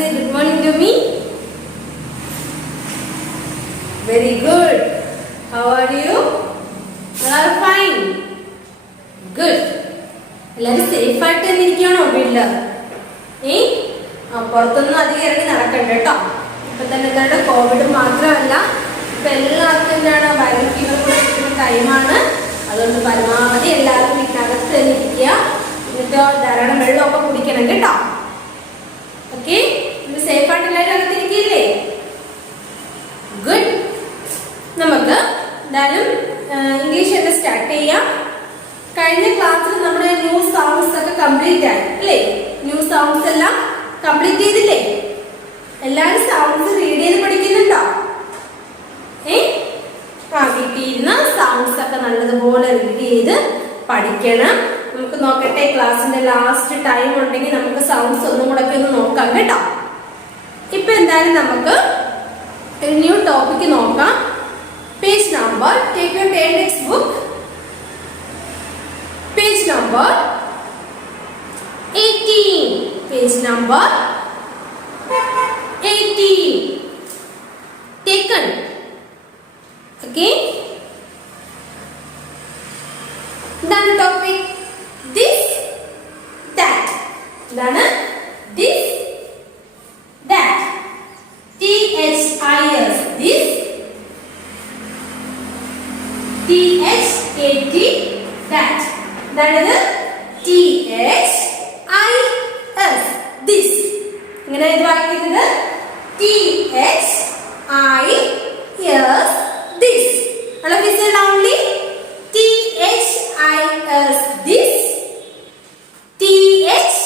say good morning to me? Very good. How are you? You are fine. Good. എല്ലാവരും safe ആയിട്ട് തന്നെ ഇരിക്കുകയാണോ വീട്ടില്? പുറത്തൊന്നും അധികം ഇറങ്ങി നടക്കണ്ട കേട്ടോ. ഇപ്പൊ തന്നെ എന്താണ് കോവിഡ് മാത്രമല്ല, ഇപ്പൊ എല്ലാവർക്കും എന്താണ് വൈറൽ ഫീവർ കൂടെ കിട്ടുന്ന ടൈമാണ്. അതുകൊണ്ട് പരമാവധി എല്ലാവരും വീട്ടിനകത്ത് തന്നെ ഇരിക്കുക. എന്നിട്ടോ ധാരാളം വെള്ളമൊക്കെ കുടിക്കണം കേട്ടോ. ഓക്കെ, ഇത് സേഫ് ആയിട്ട് എല്ലാവരും അകത്തിരിക്കില്ലേ? ഗുഡ്. നമുക്ക് എന്തായാലും ഇംഗ്ലീഷ് തന്നെ സ്റ്റാർട്ട് ചെയ്യാം. കഴിഞ്ഞ ക്ലാസ്സിൽ നമ്മുടെ ന്യൂ സൗണ്ട്സ് ഒക്കെ കംപ്ലീറ്റ് ആയി അല്ലേ? ന്യൂ സൗണ്ട്സ് എല്ലാം കംപ്ലീറ്റ് ചെയ്തില്ലേ? എല്ലാവരും സൗണ്ട്സ് റീഡ് ചെയ്ത് പഠിക്കുന്നുണ്ടോ? വീട്ടിലിരുന്ന് സൗണ്ട്സ് ഒക്കെ നല്ലതുപോലെ റീഡ് ചെയ്ത് പഠിക്കണം. നമുക്ക് നോക്കട്ടെ, ക്ലാസ്സിന്റെ ലാസ്റ്റ് ടൈം ഉണ്ടെങ്കിൽ നമുക്ക് സൗണ്ട്സ് ഒന്നും കൂടെ ഒക്കെ ഒന്ന് നോക്കാം കേട്ടോ. ഇപ്പൊ എന്തായാലും നമുക്ക് ഒരു ന്യൂ ടോപ്പിക് നോക്കാം. Page number, take your text book. Page number 18. Page number 18. Taken. Okay. Then topic this, that. Then this, that. THIS. This. THAT. That. That is THIS. This. ഇങ്ങനെ ഇത് വായിക്കുന്നത് THIS. This. All of you say loudly. THIS. This. THIS.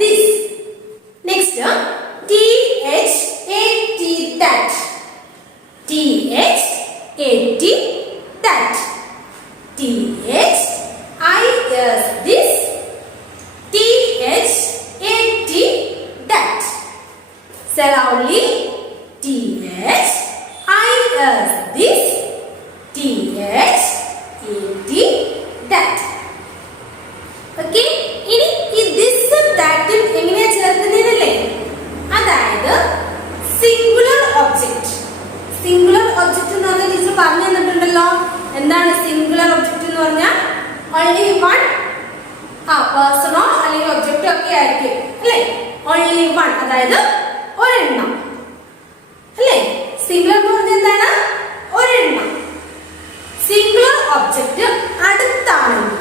This. Next, THAT. That. THAT. That. THIS. This. THAT. That. Say loudly. THIS. This. THAT. That. Okay. ഇനി ഈ ദിസും ദാറ്റും എങ്ങനെയാ ചേർക്കുന്നതല്ലേ? അതായത് singular object. Singular object എന്ന് പറഞ്ഞാൽ teacher പറഞ്ഞു തന്നിട്ടുണ്ടല്ലോ. എന്താണ് singular object എന്ന് പറഞ്ഞാൽ? ഓൺലി വൺ പേഴ്സണോ അല്ലെങ്കിൽ ഒബ്ജക്റ്റോ ഒക്കെ ആയിരിക്കും അല്ലേ? ഓൺലി വൺ, അതായത് ഒരെണ്ണം അല്ലേ? സിംഗുലർ എന്ന് പറഞ്ഞാൽ എന്താണ്? ഒരെണ്ണം. സിംഗുലർ ഒബ്ജക്റ്റ് അടുത്താണെങ്കിൽ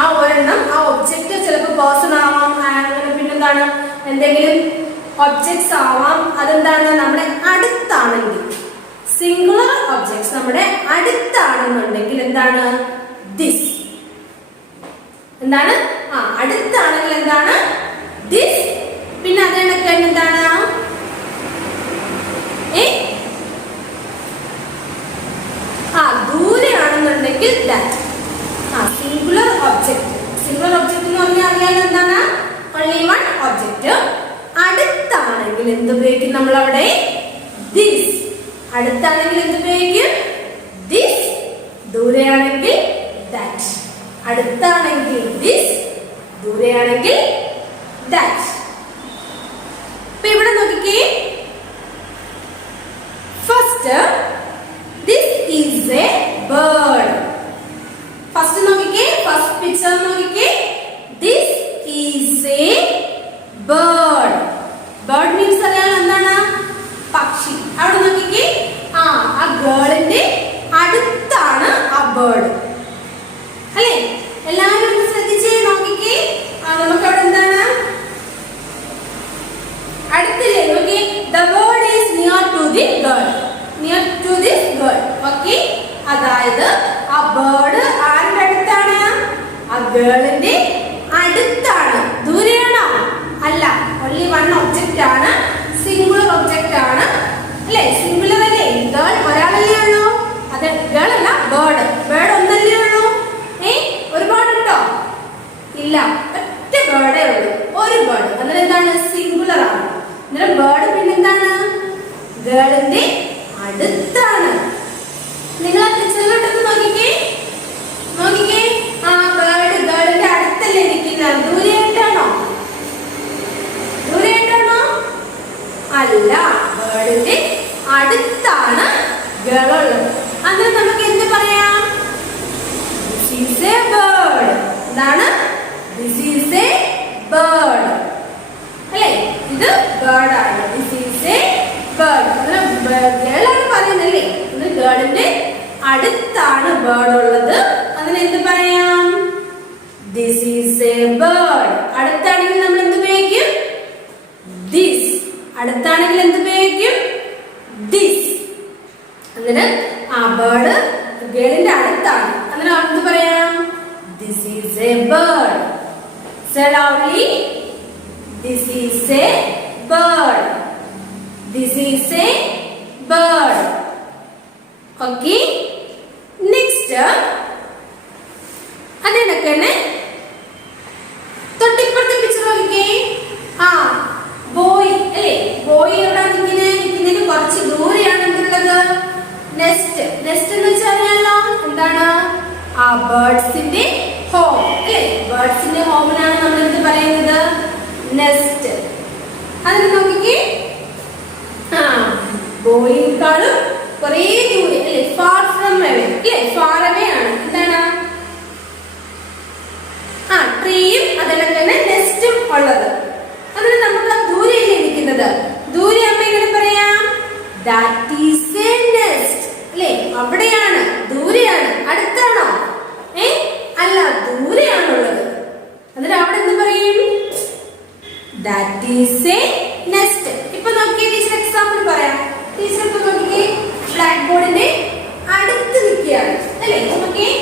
ആ ഒരെണ്ണം, ആ ഒബ്ജക്റ്റ് ചിലപ്പോൾ പേഴ്സൺ ആവാം, അങ്ങനെ പിന്നെന്താണ് എന്തെങ്കിലും ഒബ്ജക്ട്സ് ആവാം. അതെന്താണ്? നമ്മുടെ അടുത്താണെങ്കിൽ. സിംഗുലർ ഒബ്ജക്ട്സ് നമ്മുടെ അടുത്താണെന്നുണ്ടെങ്കിൽ എന്താണ്? ദിസ്. എന്താണ്? അടുത്താണെങ്കിൽ എന്താണ്? ദിസ്. പിന്നെ അതിനൊക്കെ എന്താണ്? ദൂരെയാണെന്നുണ്ടെങ്കിൽ that. Singular object. Singular object എന്ന് പറഞ്ഞാൽ അറിയാലോ എന്താണ്? Only one object. അടുത്താണെങ്കിൽ എന്ത് ഉപയോഗിക്കും നമ്മൾ അവിടെ? ദിസ്. അടുത്താണെങ്കിൽ എന്ത് ഉപയോഗിക്കും? ദിസ്. ദൂരെയാണെങ്കിൽ ദാറ്റ്. അടുത്താണെങ്കിൽ ദിസ്, ദൂരെയാണെങ്കിൽ ദാറ്റ്. ഇപ്പൊ ഇവിടെ നോക്കിക്കേ. First, this is a bird. First നോക്കിക്കേ, ഫസ്റ്റ് പിക്ചർ നോക്കിക്കേ. This is a bird. Bird means അറിയാലോ എന്താണ്? പക്ഷി. അവിടെ നോക്കിക്കേ, ആ ഗേളിന്റെ അടുത്താണ് ആ ബേർഡ് അല്ലേ? എല്ലാവരും ഒന്ന് ശ്രദ്ധിച്ചേ, നോക്കിക്കേ. നമുക്ക് അവിടെ എന്താണ്? അടുത്തില്ലേ? നോക്കി, the bird is near to the girl. Near to this girl. Okay. അതായത് ആ ബേർഡ് ആരുടെ അടുത്താണ്? ആ ഗേളിന്റെ അടുത്താണ്. ദൂരെയാണോ? അല്ല, ഓൺലി വൺ ഒബ്ജക്റ്റ് ആണ്. സിംഗുലർ ഒബ്ജക്റ്റ് ആണ് അല്ലേ? സിംഗുലർ അല്ലേ? ഗേൾ ഒരാളല്ലേ ഉള്ളൂ. അത് ഗേൾ അല്ല, ബേർഡ്. ബേർഡ് ഒന്നല്ലേ ഇത് ബേർഡ് ആണ്. This is a bird. ഗേളാണ് പറയുന്നല്ലേ. ഗേളിന്റെ അടുത്താണ് ബേർഡ് ഉള്ളത്. അതിന് എന്ത് പറയാം? This is a bird. അടുത്താണെങ്കിൽ നമ്മൾ എന്ത് ഉപയോഗിക്കും? ദിസ്. അടുത്താണെങ്കിൽ എന്ത് ഉപയോഗിക്കും? ദിസ്. അതിന് ആ ബേർഡ് ഗേളിന്റെ അടുത്താണ്. അതിന് എന്ത് പറയാം? This is a bird. Say loudly. This is a bird. This is a bird. Okay. Next. അതെന്നൊക്കെയാണ് തൊട്ടിപ്പുറത്തെ പിക്ചർ നോക്കിക്കേ. ആ ബോയ് അല്ലേ. ബോയ് എവിടെ നിൽക്കുന്നതിന് കുറച്ച് ദൂരെയാണ് എന്തുള്ളത്? നെസ്റ്റ്. നെസ്റ്റ് എന്ന് വെച്ചാൽ അറിയാലോ എന്താണ്? ആ ബേർഡ്സിന്റെ ഹോം അല്ലേ. ബേർഡ്സിന്റെ ഹോമിനാണ് നമ്മൾ എന്ത് പറയുന്നത്? നെസ്റ്റ്. അതിന് നോക്കിക്കേ. ആ ബോയിനേക്കാളും കുറേ ദൂരെ അല്ലേ. ഫാർ ഫ്രം അവേ അല്ലേ. ഫാർ അവേ ആണ്. എന്താണ്? ആ ട്രീയും അതേപോലെ തന്നെ നെസ്റ്റും ഉള്ളത്. അതിന് നമുക്ക് ദൂരെയല്ലേ ഇരിക്കുന്നത്. ദൂരെ അമ്മ എങ്ങനെ പറയാം? ദാറ്റ് ഈസ് എ നെസ്റ്റ് അല്ലേ. അവിടെയാണ്, ദൂരെയാണ്. അടുത്താണോ? അല്ല, ദൂരെയാണുള്ളത്. എന്നിട്ട് അവിടെ എന്ത് പറയും? That is A nest. ഇപ്പൊ നോക്കിയേ, ടീച്ചർ എക്സാമ്പിൾ പറയാം. ടീച്ചർ ഇപ്പൊ നോക്കിയേ, ബ്ലാക്ക് ബോർഡിന്റെ അടുത്ത് നിൽക്കുകയാണ് അല്ലേ. നോക്കിയേ,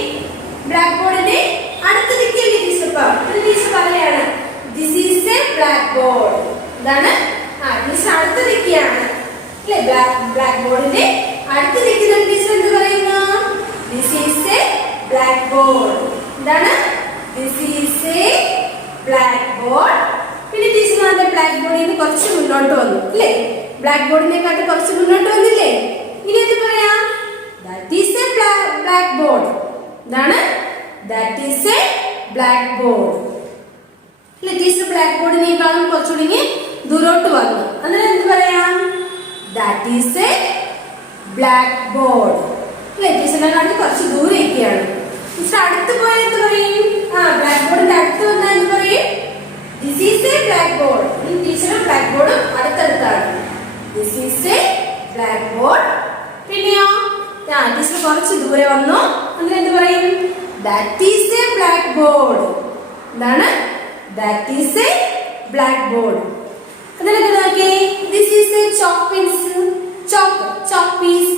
ബ്ലാക്ക് ബോർഡിന്റെ അടുത്ത് നിൽക്കുകയല്ലേ ടീച്ചർ. ടീച്ചർ പറയാണ് this is a black board. ഇതാണ് ടീച്ചർ അടുത്ത് നിൽക്കുകയാണ് അല്ലേ. ബ്ലാക്ക് ബോർഡിന്റെ അടുത്ത് നിൽക്കുന്ന ടീച്ചർ എന്ത് പറയുന്നു? This is a blackboard. എന്താണ്? This is a blackboard. പിന്നെ ടീച്ചർ നമ്മുടെ ബ്ലാക്ക് ബോർഡിൽ നിന്ന് കുറച്ച് മുന്നോട്ട് വന്നു അല്ലേ. ബ്ലാക്ക് ബോർഡിനെക്കാട്ട് കുറച്ച് മുന്നോട്ട് വന്നില്ലേ. ഇനി എന്ത് പറയാം? That is a blackboard. എന്താണ്? That is a blackboard അല്ലേ. ടീച്ചർ ബ്ലാക്ക് ബോർഡിനേക്കാളും കുറച്ചുകൂടി ദൂരോട്ട് വന്നു. അതിന് എന്ത് പറയാം? That is a blackboard അല്ലേ. ടീച്ചറിനെക്കാളും കുറച്ച് ദൂരെ ഒക്കെയാണ്. ടീച്ചർ അടുത്ത് പോയാൽ എന്ത് പറയും? ബ്ലാക്ക് ബോർഡിന്റെ അടുത്ത് വന്നാൽ എന്ത് പറയും? This is a blackboard. ടീച്ചറും ബ്ലാക്ക് ബോർഡും അടുത്തടുത്താണ്. This is a blackboard. പിന്നെയോ ടീച്ചർ കുറച്ച് ദൂരെ വന്നു. അങ്ങനെ എന്ത് പറയും? That is a blackboard. എന്താണ്? That is a blackboard. അതിനൊക്കെ നോക്കിയേ. This is a chalk piece. Chalk piece.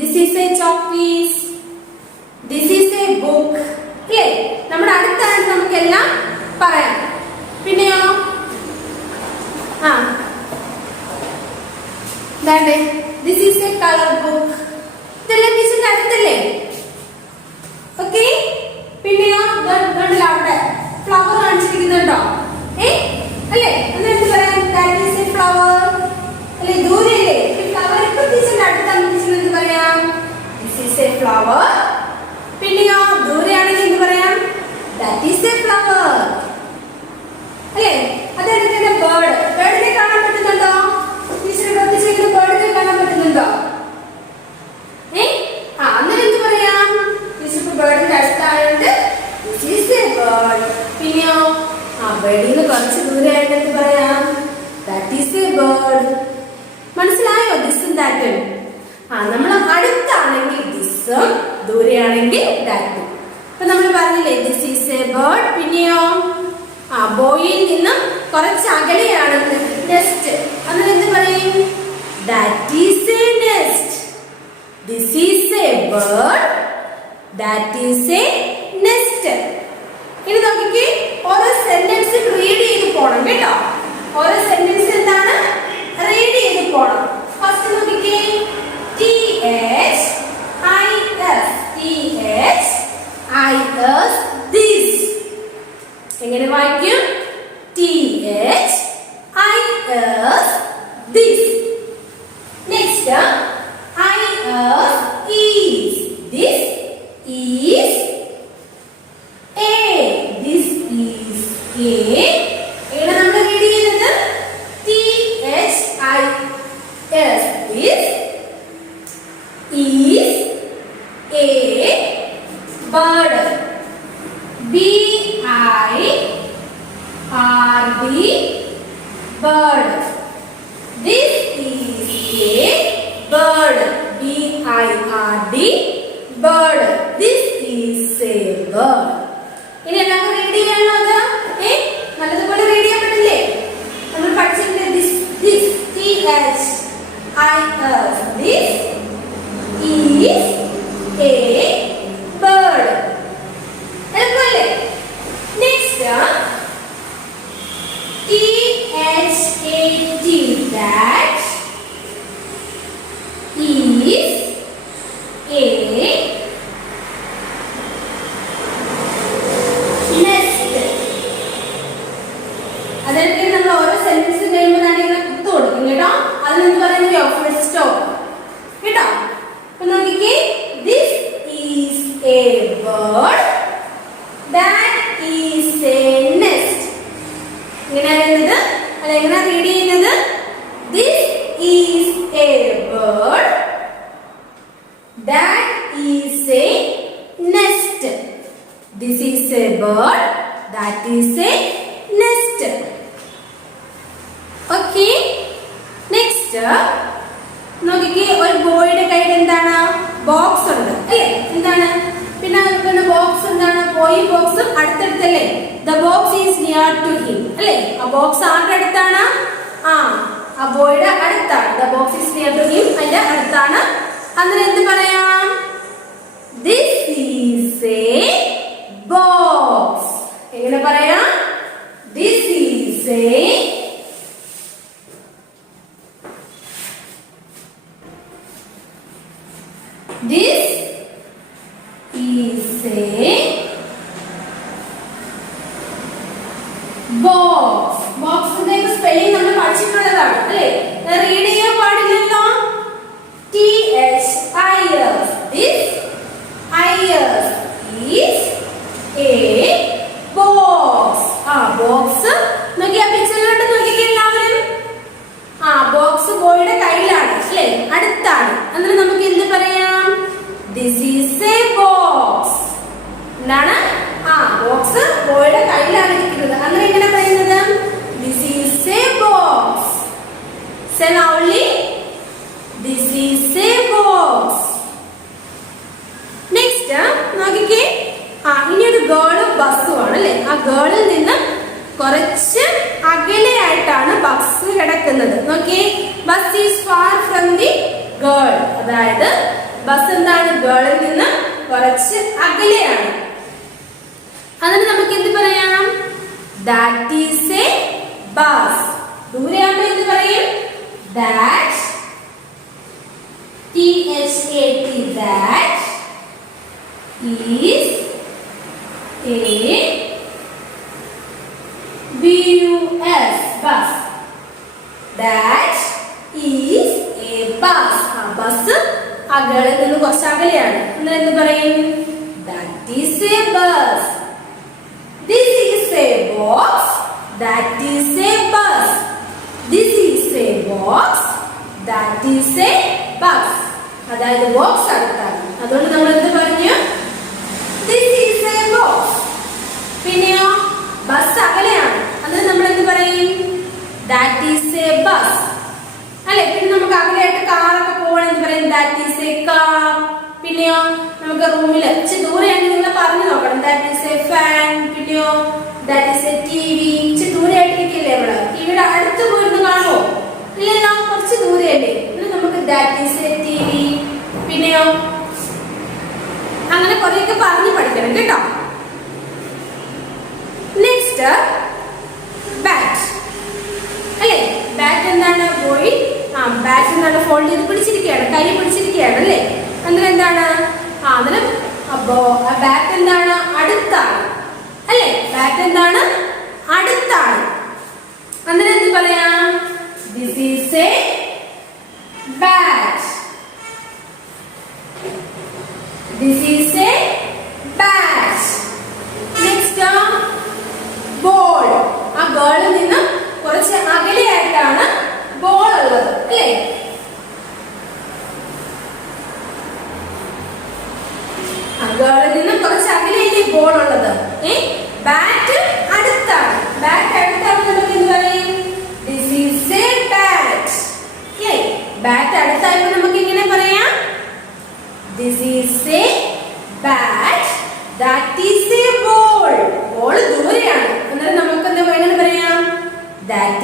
This is a chalk piece. This is a book അല്ലേ. നമ്മുടെ അടുത്താണ് നമുക്കെല്ലാം പറയാം. പിന്നെയോ this is a colour book. ഇതെല്ലാം ടീച്ചറിന്റെ അടുത്തല്ലേ. ഓക്കെ. പിന്നെയോ അവിടെ ഫ്ലവർ കാണിച്ചിരിക്കുന്നുണ്ടോ? അല്ലേ. എന്നിട്ട് പറയാം ദാറ്റ് ഈസ് എ ഫ്ലവർ അല്ലേ. ദൂരെയല്ലേ. ഫ്ലവർ ഇപ്പൊ ടീച്ചറിന്റെ അടുത്താണ്. ടീച്ചർ എന്ത് പറയാം? This is a flower. പിന്നെയോ ദൂരെയാണെങ്കിൽ എന്ത് പറയാം? ദാറ്റ് ഈസ് എ ഫ്ലവർ അല്ലേ. അതായത് ബേർഡ്. ബേർഡിനെ കാണാൻ പറ്റുന്നുണ്ടോ? ടീച്ചർ പ്രത്യേകിച്ച് ബേർഡിനെ കാണാൻ പറ്റുന്നുണ്ടോ? അന്നേരം എന്ത് പറയാം? ടീച്ചർ ബേർഡിന്റെ അടുത്തായിട്ട് ദിസ് ഈസ് എ ബേർഡ്. പിന്നെയോ ബേർഡിൽ നിന്ന് കുറച്ച് ദൂരെ ആയിട്ട് എന്ത് പറയാം? That is a bird. മനസ്സിലായോ? ദിസും ദാറ്റും. നമ്മൾ അടുത്താണെങ്കിൽ ദിസും, ദൂരെയാണെങ്കിൽ ദാറ്റും. ഇപ്പൊ നമ്മൾ പറഞ്ഞില്ലേ ദിസ് ഈസ് എ ബേർഡ്. പിന്നെയോ ബോയിൽ നിന്നും കുറച്ച് അകലെയാണ് നെസ്റ്റ്. അതിന് എന്ത് പറയും? That is A nest. This is a bird. That is A nest. ഇനി നോക്കിക്കേ, ഓരോ സെന്റൻസ് റീഡ് ചെയ്ത് പോണം കേട്ടോ. ഓരോ സെന്റൻസ് എന്താണ്? റീഡ് ചെയ്ത് പോണം. ഫസ്റ്റ് നോക്കിക്കേ, THIS. THIS this. എങ്ങനെ വായിക്കും? THIS this. Next, IS this is A. This is A. എങ്ങനെ നമ്മൾ റീഡ് ചെയ്യുന്നത്? THIS this is a bird. BIRD bird. This is a bird. B-I-R-D. Bird. This is a bird. ഇനി എല്ലാവർക്കും read ചെയ്യാനോ അത്? നല്ലതുപോലെ റീഡ് ചെയ്യാൻ പറ്റില്ലേ? നമ്മൾ പഠിച്ചിട്ടുണ്ട് this T-H-I-S. This is a bird. എളുപ്പമല്ലേ? Next T-H-A-T. That is a nest. അതൊക്കെ നമ്മൾ ഓരോ സെന്റൻസ് കഴിയുമ്പോഴാണ് ഇങ്ങനെ കുത്തു കൊടുക്കും കേട്ടോ. അതിനെന്ത് പറയുന്നത്? ഫുൾ സ്റ്റോപ്പ് കേട്ടോ. അപ്പൊ നോക്കിക്കേ, this is a bird, that is A nest. ഇങ്ങനെ പറയുന്നത് അല്ല, എങ്ങനെ റീഡ് ചെയ്യുന്നത്? This is a bird, that is a nest. This is a bird, that is a nest. Okay, next നോക്കിക്കേ, ഒരു ബോയുടെ കയ്യിൽ എന്താണ്? ബോക്സ് ഉണ്ട് അല്ലേ? എന്താണ് പിന്നെ ബോക്സ് എന്താണ്? ബോയും ബോക്സും അടുത്തടുത്തല്ലേ? The box is near to him അല്ലേ? ആ ബോക്സ് ആരുടെ അടുത്താണ്? ആ ബോയുടെ അടുത്താണ്. The box is near to him, അതിന്റെ അടുത്താണ്. അന്നേരം എന്ത് പറയാം? This is a box. എങ്ങനെ പറയാം? This is a box. ബോക്സിന്റെ സ്പെല്ലിംഗ് നമ്മൾ പഠിച്ചിട്ടുള്ളതാണ് അല്ലേ? റീഡ് ചെയ്യാൻ പാടില്ലല്ലോ. T-H-I-S. This I-S is a box. Box നോക്കി, ആ പിക്ചറിലോട്ട് നോക്കിക്കേ എല്ലാവരും. ബോക്സ് ബോയുടെ കയ്യിലാണ് അല്ലേ? അടുത്താണ്. അന്നേരം നമുക്ക് എന്ത് പറയാം? This is a box. എന്താണ്? ബോക്സ് ബോയുടെ കയ്യിലാണ് ഇരിക്കുന്നത്. അന്നേരം എങ്ങനെ പറയുന്നത്? This is a box. Say loudly. This is a box. Next നോക്കിക്കേ, ഇനി ഒരു ഗേളും ബസ്സും ആണ് അല്ലേ? ആ ഗേളിൽ നിന്ന് കുറച്ച് അകലെയായിട്ടാണ് ബസ് കിടക്കുന്നത്. നോക്കിയേ, bus is far from the girl. അതായത് ബസ് എന്താണ്? ഗേളിൽ നിന്ന് കുറച്ച് അകലെയാണ്. അതിന് നമുക്ക് എന്ത് പറയാം? That is a bus. ദൂരെയാകുമ്പോൾ എന്ത് പറയും? That T-H-A-T. That is a B-U-S. Bus. That is a bus. Bus അകലിൽ നിന്ന് കുറച്ച് അകലെയാണ്. എന്നാൽ എന്ത് പറയും? That is a bus. This is a box. That is a bus. This is a box. That is a bus. അതായത് box അടുത്താണ്. അതുകൊണ്ട് നമ്മൾ എന്ത് പറഞ്ഞു? This is a box. പിന്നെയോ ബസ് അകലെയാണ്. അതിന് നമ്മൾ എന്ത് പറയും? That is a bus. അല്ലെ? പിന്നെ നമുക്ക് അകലെയായിട്ട് കാറൊക്കെ പോകണം എന്ന് പറയും. That is a car. പിന്നെയോ നമുക്ക് റൂമിൽ ഇച്ചിരി ദൂരെയാണെങ്കിൽ നിങ്ങൾ പറഞ്ഞു നോക്കണം. That is a fan. പിന്നെയോ that is a TV. ഇച്ചിരി ദൂരെയായിട്ടിരിക്കില്ലേ? ഇവിടെ ടിവിയുടെ അടുത്ത് പോയിരുന്ന് കാണുമോ? ഇല്ലല്ലോ, കുറച്ച് ദൂരെയല്ലേ? നമുക്ക് that is a TV. പിന്നെയോ അങ്ങനെ കുറെയൊക്കെ പറഞ്ഞു പഠിക്കണം കേട്ടോ. നെക്സ്റ്റ് ബാറ്റ് അല്ലേ? ബാറ്റ് എന്താണ്? പോയി ബാറ്റ് എന്താണ്? ഫോൾഡ് ചെയ്ത് പിടിച്ചിരിക്കുകയാണ്, കൈ പിടിച്ചിരിക്കുകയാണ് അല്ലേ? അന്നേരം എന്താണ്? അന്നേരം അപ്പോ ആ ബാറ്റ് എന്താണ്? അടുത്താണ് അല്ലേ? ബാറ്റ് എന്താണ്? അടുത്താണ്. അന്നേരം എന്ത് പറയാം? This is a bat. This is a bat. Next ball. ആ ബോളിൽ നിന്ന് കുറച്ച് അകലെയായിട്ടാണ് ബോൾ ഉള്ളത് അല്ലേ? ബോളിൽ നിന്ന് കുറച്ച് അകലെയല്ലേ ബോൾ ഉള്ളത്? ബാറ്റ് അടുത്താണ്. ബാറ്റ് അടുത്താണ്.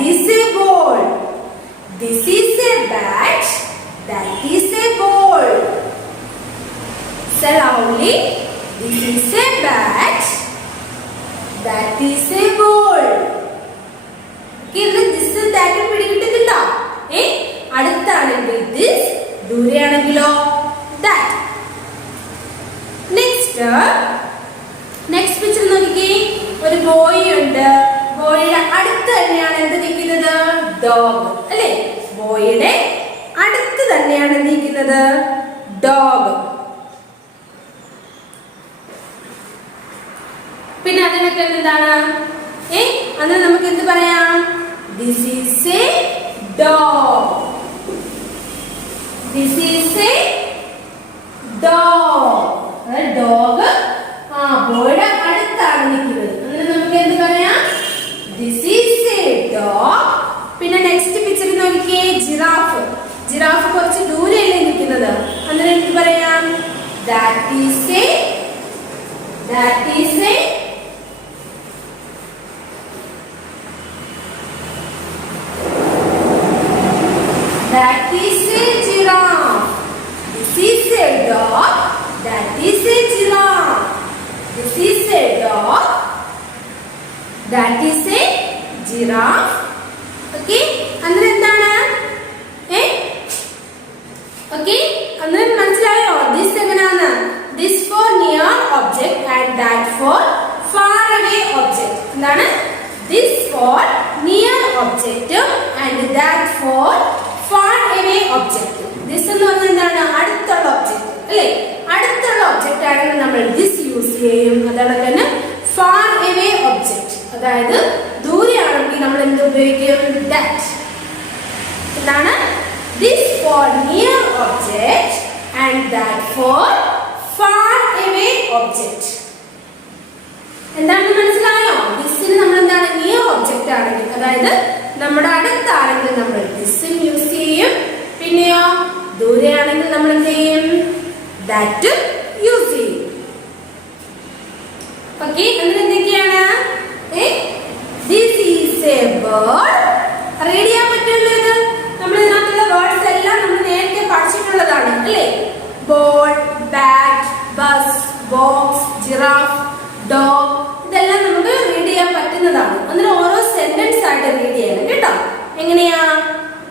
is a ball. This is a bat. That is a ball. Say loudly. This is a bat. That is a ball. This is that പിടികിട്ടുന്നുണ്ടോ? അടുത്താണെങ്കിൽ this, ദൂരെയാണെങ്കിലോ that. നെക്സ്റ്റ് പിക്ചർ നോക്കിക്കേ. ഒരു boy ഉണ്ട്. ബോയുടെ അടുത്ത് തന്നെയാണ് എന്ത് നിൽക്കുന്നത്? ഡോഗ് അല്ലേ? ബോയുടെ അടുത്ത് തന്നെയാണ് നിൽക്കുന്നത് ഡോഗ്. പിന്നെ അതിനൊക്കെ എന്താണ്? അന്ന് നമുക്ക് എന്ത് പറയാം? This is a dog. This is a dog. Dog ബോയുടെ അടുത്താണ് നിൽക്കുന്നത്. അങ്ങനെ നമുക്ക് എന്ത് പറയാം? This is a dog. പിന്നെ നെക്സ്റ്റ് പിക്ചർ നോക്കിക്കേ. ജിറാഫ്. ജിറാഫ് കുറച്ച് ദൂരെയല്ലേ നിൽക്കുന്നത്. അങ്ങനെ എന്ത് പറയാം? That is a giraffe. This is a dog. That is a giraffe. This is a dog. That is a giraffe. Okay? Andre endana? Okay? Andre manasilayo? This eganana? This for near object and that for far away object. Endana? This for near object and that for far away object. This എന്ന് പറഞ്ഞാൽ എന്താണ്? അടുത്തുള്ള object അല്ലേ? അടുത്തുള്ള object ആണെങ്കിൽ നമ്മൾ this use ചെയ്യും. അതാണ് തന്നെ far away object. അതായത് ദൂരെയാണെങ്കിൽ നമ്മൾ എന്ത് ഉപയോഗിക്കും? that. എന്താണ്? This for near object and that for far away object. എന്താണെന്ന് മനസ്സിലായോ? ദിസിന് നമ്മൾ എന്താണ്? നിയർ ഒബ്ജക്റ്റ് ആണെങ്കിൽ, അതായത് നമ്മുടെ അടുത്താണെങ്കിൽ നമ്മൾ ദിസും യൂസ് ചെയ്യും. പിന്നെയോ ദൂരെയാണെങ്കിൽ നമ്മൾ എന്ത് ചെയ്യും? ദാറ്റ് യൂസ് ചെയ്യും. ഓക്കെ? അങ്ങനെ എന്തൊക്കെയാണ്? This is a bird. Read ചെയ്യാൻ പറ്റുമല്ലോ ഇത്? നമ്മൾ ഇതിനകത്തുള്ള വേർഡ്സ് എല്ലാം നമ്മൾ നേരത്തെ പഠിച്ചിട്ടുള്ളതാണ് അല്ലേ? Ball, bat, bus, box, giraffe, dog, ഇതെല്ലാം നമുക്ക് റീഡ് ചെയ്യാൻ പറ്റുന്നതാണ്. അതിന് ഓരോ സെന്റൻസ് ആയിട്ട് റീഡ് ചെയ്യണം കേട്ടോ. എങ്ങനെയാ?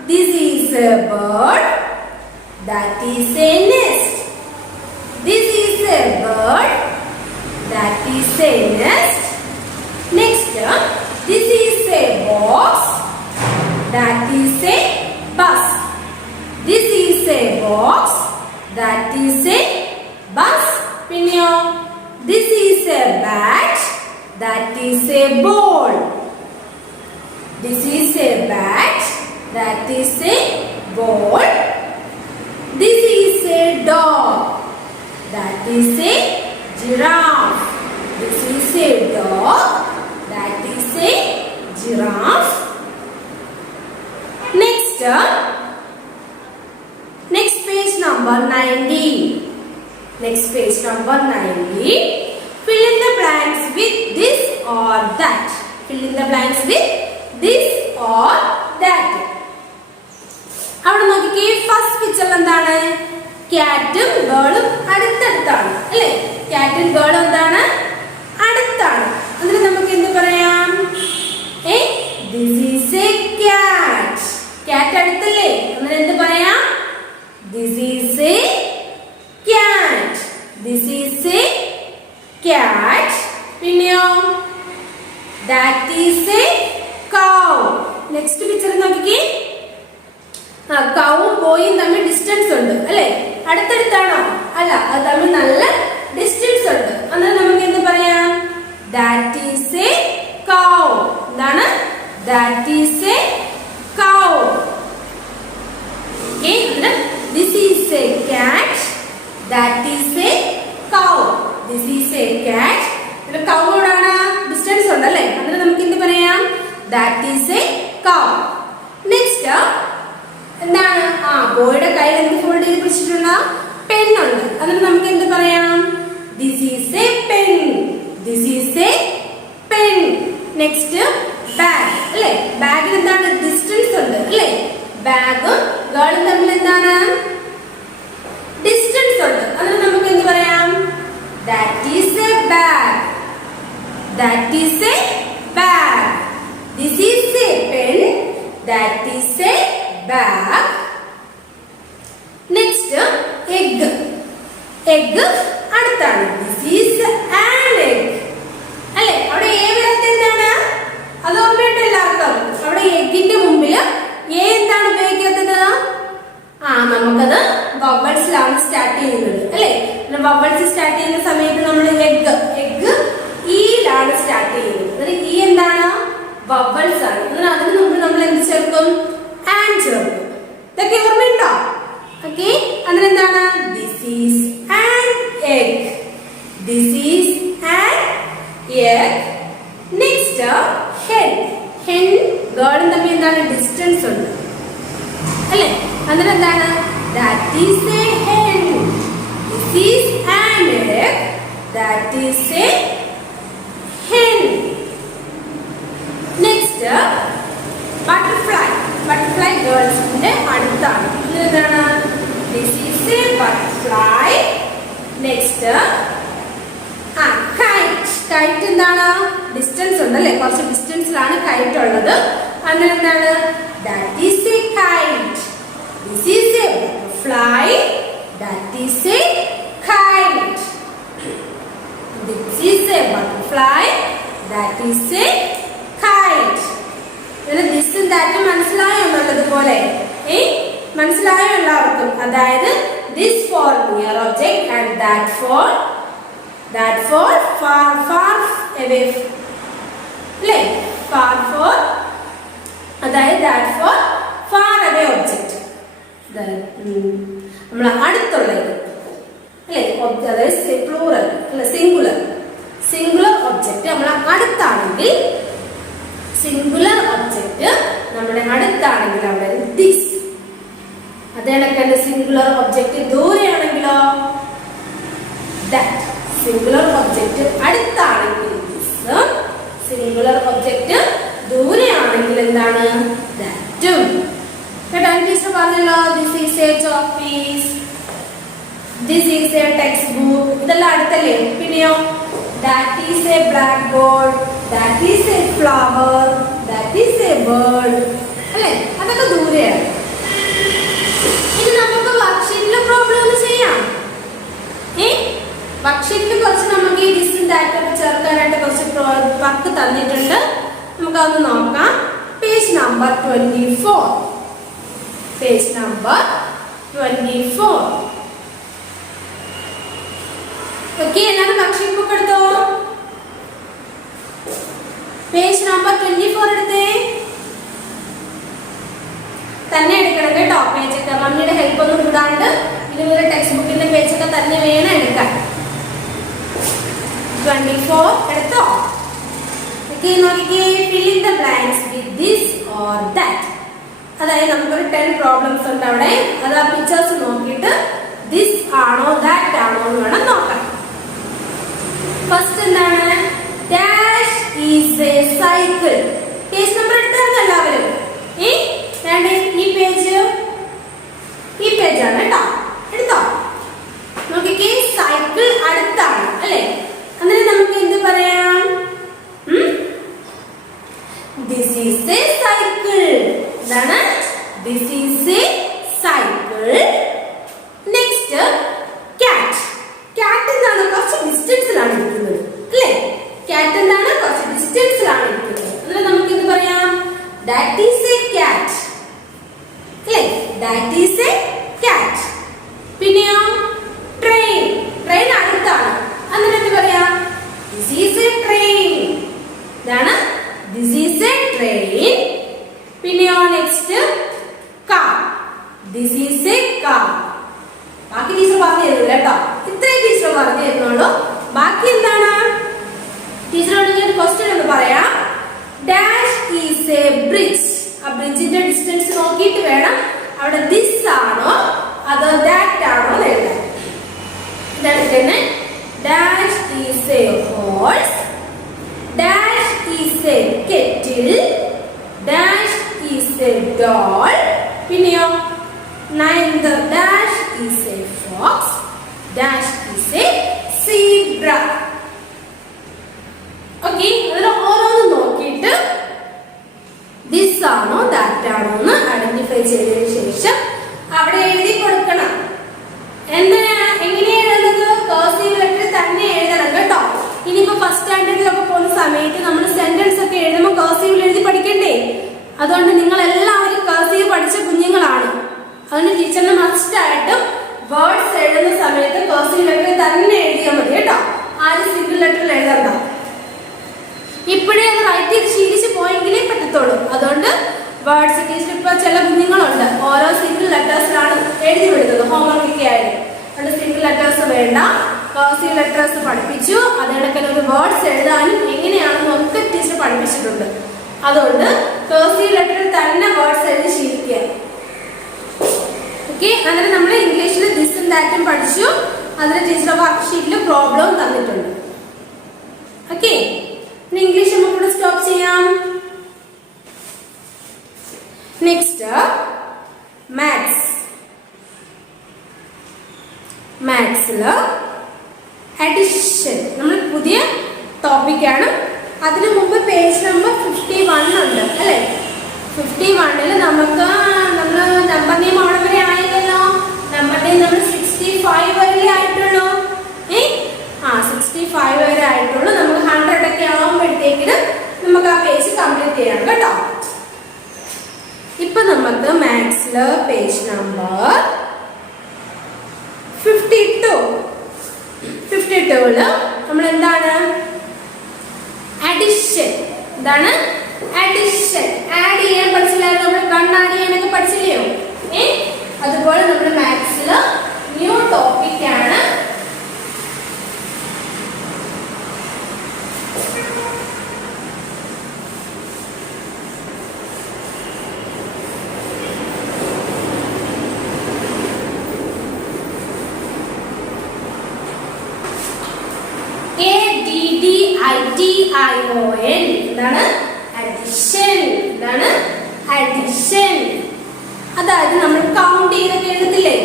This is a bird. That is a nest. This is a bird. That is a nest. Next, this is a box. That is a bus. This is a box. That is a bus. Pinyo. This is a bat. That is a ball. This is a bat. That is a ball. This is a dog. That is a giraffe. This is a dog. That is a giraffe. Next page number 90. Next page number 90. Fill in the blanks with this or that. Fill in the blanks with this or that. അവിടെ നോക്കിക്കേ. First പിക്ചറിൽ എന്താണ്? ക്യാറ്റും ഗേളും അടുത്തടുത്താണ് അല്ലേ? ക്യാറ്റും ഗേളും എന്താണ്? അടുത്താണ്. അതിന് നമുക്ക് എന്ത് പറയാം? This is a cat. Cat അടുത്തല്ലേ? അങ്ങനെ എന്ത് പറയാം? This is a cat. This is a cat. പിന്നെയോ that is a cow. Next picture നോക്കിക്കേ. കൗവും ബോയും തമ്മിൽ ഡിസ്റ്റൻസ് ഉണ്ട് അല്ലേ? അടുത്തടുത്താണോ? അല്ല, അത് തമ്മിൽ നല്ല ഡിസ്റ്റൻസ് ഉണ്ട്. അന്നേരം നമുക്ക് എന്ത് പറയാം? That is a cow. എന്താണ്? That is a cow. Okay, this is a cat. That is a cow. This is a cat. ഇവിടെ കൗയോടാണ് ഡിസ്റ്റൻസ് ഉണ്ട് അല്ലേ? അന്നേരം നമുക്ക് എന്ത് പറയാം? That is a cow. Next എന്താണ്? ബോയുടെ കയ്യിൽ എന്ത് ഫോൾഡ് ചെയ്ത് പിടിച്ചിട്ടുള്ള പെണ്ണുണ്ട്. അതിന് നമുക്ക് എന്ത് പറയാം? This is a pen. This is a pen. Next, bag അല്ലേ? ബാഗിൽ എന്താണ് ഡിസ്റ്റൻസ് ഉണ്ട് അല്ലേ? ബാഗും ഗേളും തമ്മിൽ എന്താണ് ഡിസ്റ്റൻസ് ഉണ്ട്. അതിന് നമുക്ക് എന്ത് പറയാം? That is A bag. That is A bag. This is A pen. That is A bag. Next egg. Egg അടുത്താണ്. ദിസ് ഈസ് ആൻ എഗ് അല്ലെ? അവിടെ എ വരത്തെ എന്താണ്? അത് ഓർമ്മയുണ്ട് എല്ലാവർക്കും? അവിടെ എഗിന്റെ മുമ്പില് എ എന്താണ് ഉപയോഗിക്കാത്തത്? നമുക്കത് വവൽസിലാണ് സ്റ്റാർട്ട് ചെയ്യുന്നത് അല്ലെ? വവൽസ് സ്റ്റാർട്ട് ചെയ്യുന്ന സമയത്ത് നമ്മൾ എഗ് ഈലാണ് സ്റ്റാർട്ട് ചെയ്യുന്നത്. ഈ എന്താണ്? വവൽസ് ആണ്. അതിന് മുമ്പ് നമ്മൾ എന്ത് ചേർക്കും? ആൻ ചേർക്കും. ഇതൊക്കെ ഓർമ്മയുണ്ടോ? ഓക്കെ. അതിനെന്താണ്? This is an egg. This is an egg. Next hen. Hen ഗേളും തമ്മിൽ എന്താണ് ഡിസ്റ്റൻസ് ഉണ്ട് അല്ലെ? അതിനെന്താണ്? That is a hen. This is an egg. That is a hen. Next butterfly. Butterfly ഗേൾസിന്റെ അടുത്താണ്. ഇതിനെന്താണ്? This is a butterfly. Next kite. Kite എന്താണ്? ഡിസ്റ്റൻസ് ഉണ്ട് അല്ലെ? കുറച്ച് ഡിസ്റ്റൻസിലാണ് കൈറ്റ് ഉള്ളത്. അങ്ങനെ എന്താണ്? That is a kite. This is a butterfly. That is a kite. This is a butterfly. That is a kite. ഇതിന് ദിസും ദാറ്റും മനസ്സിലായോ എന്നുള്ളതുപോലെ? മനസ്സിലായോ എല്ലാവർക്കും? അതായത് this for near object and that for far away അല്ലേ? far അതായത് that for far away object. നമ്മൾ അടുത്തുള്ളത് അല്ലേ? അതായത് പ്ലൂറൽ അല്ല സിംഗുലർ ഒബ്ജക്റ്റ് നമ്മളെ അടുത്താണെങ്കിൽ, സിംഗുലർ ഒബ്ജക്റ്റ് നമ്മുടെ അടുത്താണെങ്കിൽ അവിടെ ദിസ്. അതേണക്കെ സിംഗുലർ ഒബ്ജക്റ്റ് ദൂരെയാണെങ്കിലോ ദാറ്റ്. സിംഗുലർ ഒബ്ജക്റ്റ് അടുത്താണെങ്കിൽ ദിസ്, സിംഗുലർ ഒബ്ജക്റ്റ് ദൂരെയാണെങ്കിൽ എന്താണ്? ദാറ്റും. കേട്ടോ? ടീച്ചർ പറഞ്ഞല്ലോ this is a chalk piece, this is a textbook. ഇതെല്ലാം അടുത്തല്ലേ? പിന്നെയോ that is a blackboard, that is a flower, that is a bird അല്ലേ? അതൊക്കെ ദൂരെയാണ്. ഇനി നമുക്ക് വർക്ക്ഷീറ്റിലെ പ്രോബ്ലം ഒന്ന് ചെയ്യാം. വർക്ക്ഷീറ്റിൽ കുറച്ച് നമുക്ക് ഈ ദിസും ദാറ്റും ഒക്കെ ചേർക്കാനായിട്ട് കുറച്ച് വർക്ക് തന്നിട്ടുണ്ട്. നമുക്ക് അതൊന്ന് നോക്കാം. Page number 24. Page number 24. Okay, എല്ലാവരും വർക്ക്ഷീറ്റ് ബുക്ക് എടുത്തോ? പേജ് നമ്പർ 24 എടുത്തേ. തന്നെ എടുക്കണം കേട്ടോ പേജൊക്കെ. മമ്മിയുടെ ഹെൽപ്പ് ഒന്നും കൂടാണ്ട് ഇതുപോലെ ടെക്സ്റ്റ് ബുക്കിന്റെ പേജൊക്കെ തന്നെ വേണം എടുക്കാൻ. 24 എടുത്തോ? ഓക്കെ, നോക്കിക്കേ. fill in the blanks with this or that. അതായത് നമുക്കൊരു 10 പ്രോബ്ലംസ് ഉണ്ട് അവിടെ. അത് ആ പിക്ചേഴ്സ് നോക്കിയിട്ട് ദിസ് ആണോ ദാറ്റ് ആണോ എന്ന് വേണം നോക്കാം. ഫസ്റ്റ് എന്താണ്? Dash is a cycle. Page number എടുത്തായിരുന്നു എല്ലാവരും? ഈ പേജാണ് കേട്ടോ. എടുത്തോ? നോക്കിക്കേ, സൈക്കിൾ അടുത്താണ് അല്ലെ? അങ്ങനെ നമുക്ക് എന്ത് പറയാം? This is a cycle. എന്താണ്? This is a cycle. Next cat. Cat എന്താണ്? കുറച്ച് ഡിസ്റ്റൻസിലാണ് ഇരിക്കുന്നത് അല്ലേ? ക്യാറ്റ് എന്താണ്? കുറച്ച് ഡിസ്റ്റൻസിലാണ് ഇരിക്കുന്നത്. അങ്ങനെ നമുക്ക് എന്ത് പറയാം? ദാറ്റ് ഈസ് എ ക്യാറ്റ് അല്ലേ? That is A cat. പിന്നെയോ ട്രെയിൻ. ട്രെയിൻ അടുത്താണ്. അങ്ങനെ എന്ത് പറയാം? This is A train. ഇതാണ് ദിസ് ഈസ് എ ട്രെയിൻ. പിന്നെയോ next car. This is A car. ബാക്കി ടീച്ചർ പറഞ്ഞു തരില്ല കേട്ടോ. ഇത്രയും ടീച്ചർ പറഞ്ഞു തരുന്നുള്ളൂ. ബാക്കി എന്താണ്? ടീച്ചറോട് ഞാൻ ക്വസ്റ്റ്യൻ എന്ന് പറയാം. Dash is A bridge. ആ ബ്രിഡ്ജിന്റെ ഡിസ്റ്റൻസ് നോക്കിയിട്ട് വേണം അവിടെ ദിസ് ആണോ അതോ ദാറ്റ് ആണോ എഴുതാൻ. ഇതാണ് തന്നെ. Dash is A horse. Dash is A kettle. doll. പിന്നെയോ ninth dash is a fox, dash is a zebra. Okay, അതിൽ ഓരോന്ന് നോക്കിയിട്ട് this ആണോ that ആണോ എന്ന് ഐഡന്റിഫൈ ചെയ്തതിനു ശേഷം അവിടെ എഴുതി കൊടുക്കണം. എങ്ങനെയാണ് എഴുതുന്നത്? കർസീവ് ലെറ്റർ തന്നെ എഴുതണം കേട്ടോ. ഇനിയിപ്പോ ഫസ്റ്റ് സ്റ്റാൻഡേർഡിലൊക്കെ പോകുന്ന സമയത്ത് നമ്മൾ സെന്റൻസ് ഒക്കെ എഴുതുമ്പോൾ കർസീവിൽ എഴുതി പഠിക്കണ്ടേ? അതുകൊണ്ട് നിങ്ങൾ എല്ലാവരും കർസീവ് പഠിച്ച കുഞ്ഞുങ്ങളാണ്. അതുകൊണ്ട് ടീച്ചറിന് മസ്റ്റ് ആയിട്ടും വേർഡ്സ് എഴുതുന്ന സമയത്ത് കർസീവ് ലെറ്റർ തന്നെ എഴുതിയാൽ മതി കേട്ടോ. ആരും സിംഗിൾ ലെറ്ററിൽ എഴുതണ്ട. ഇപ്പോഴേ അത് റൈറ്റ് ചെയ്ത് ശീലിച്ച് പോയെങ്കിലേ പറ്റത്തുള്ളൂ. അതുകൊണ്ട് വേർഡ്സ് ടീച്ചർ ഇപ്പൊ ചില കുഞ്ഞുങ്ങളുണ്ട് ഓരോ സിംഗിൾ ലെറ്റേഴ്സിലാണ് എഴുതി വിടുന്നത് ഹോംവർക്ക് ഒക്കെ ആയാലും. അതുകൊണ്ട് സിംഗിൾ ലെറ്റേഴ്സ് വേണ്ട, കർസീവ് ലെറ്റേഴ്സ് പഠിപ്പിച്ചു. അതിനിടയ്ക്ക് ഒരു വേർഡ്സ് എഴുതാനും എങ്ങനെയാണെന്നും ഒക്കെ ടീച്ചർ പഠിപ്പിച്ചിട്ടുണ്ട്. അതുകൊണ്ട് കർസീവ് ലെറ്ററിൽ തന്നെ വേർഡ്സ് എഴുതി ശീലിക്കുക. ഓക്കെ, അങ്ങനെ നമ്മൾ ഇംഗ്ലീഷിൽ ദിസും ദാറ്റും പഠിച്ചു. അതിന് ടീച്ചർ വർക്ക് ഷീറ്റിൽ പ്രോബ്ലം തന്നിട്ടുണ്ട്. ഓക്കെ, ഇംഗ്ലീഷ് നമുക്കിവിടെ സ്റ്റോപ്പ് ചെയ്യാം. Next maths. മാത്സില് അഡിഷൻ നമ്മൾ പുതിയ ടോപ്പിക്കാണ്. അതിനു മുമ്പ് പേജ് നമ്പർ 51 ഉണ്ട് അല്ലെ? 51 നമുക്ക് നമ്മൾ നമ്പർ നെയിം അവിടെ വരെ ആയില്ലല്ലോ. നമ്പർ നെയിം നമ്മൾ 65 വരെ ആയിട്ടുള്ളൂ. 65 വരെ ആയിട്ടുള്ളൂ. നമുക്ക് 100 ഒക്കെ ആവുമ്പോഴത്തേക്കിന് നമുക്ക് ആ പേജ് കംപ്ലീറ്റ് ചെയ്യണം കേട്ടോ. ഇപ്പൊ നമുക്ക് മാത്സില് പേജ് നമ്പർ 52ല് നമ്മൾ എന്താണ് അഡിഷൻ. എന്താണ് അഡിഷൻ? ആഡ് ചെയ്യാൻ പഠിച്ചില്ലായിരുന്നു നമ്മൾ? കണ്ണ് ആഡ് ചെയ്യാനൊക്കെ പഠിച്ചില്ലയോ? അതുപോലെ നമ്മുടെ മാത്സില് ന്യൂ ടോപ്പിക് ആണ് ADDITION. എന്താണ് അഡിഷൻ? എന്താണ് അഡിഷൻ? അതായത് നമ്മൾ കൗണ്ട് ചെയ്തൊക്കെ എഴുതത്തില്ലേ?